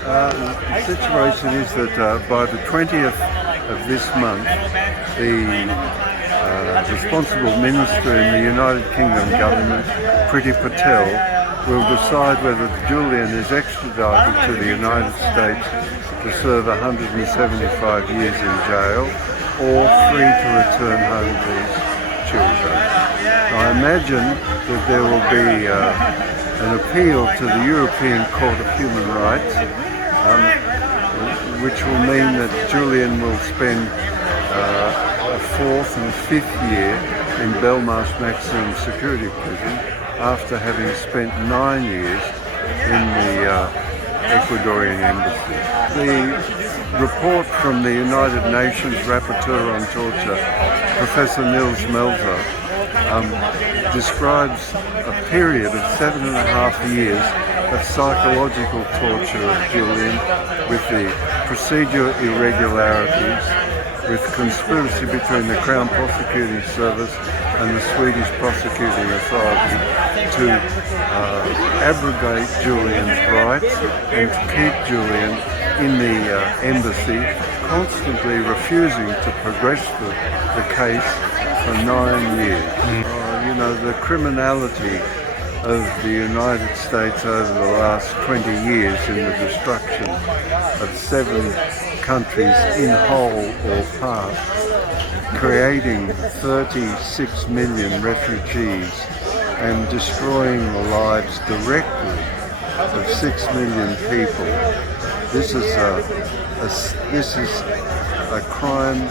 The situation is that by the 20th of this month, the responsible minister in the United Kingdom government, Priti Patel, will decide whether Julian is extradited to the United States to serve 175 years in jail or free to return home to his children. I imagine that there will be an appeal to the European Court of Human Rights, which will mean that Julian will spend a fourth and fifth year in Belmarsh Maximum Security Prison after having spent 9 years in the Ecuadorian embassy. The report from the United Nations Rapporteur on Torture, Professor Nils Melzer, describes a period of 7.5 years of psychological torture of Julian, with the procedure irregularities, with conspiracy between the Crown Prosecuting Service and the Swedish Prosecuting Authority to abrogate Julian's rights and to keep Julian in the embassy, constantly refusing to progress the case for 9 years. The criminality of the United States over the last 20 years in the destruction of 7 countries in whole or part, creating 36 million refugees and destroying the lives directly of 6 million people. This is a crime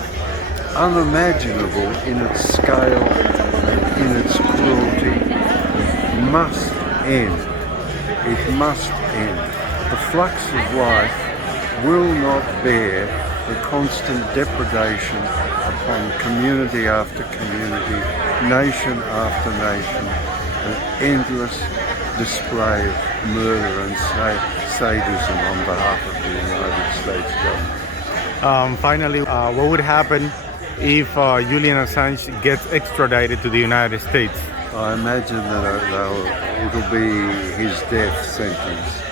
unimaginable in its scale and in its cruelty. Must end. It must end. The flux of life will not bear the constant depredation upon community after community, nation after nation, an endless display of murder and sadism on behalf of the United States government. Finally, what would happen if Julian Assange gets extradited to the United States? I imagine that it'll be his death sentence.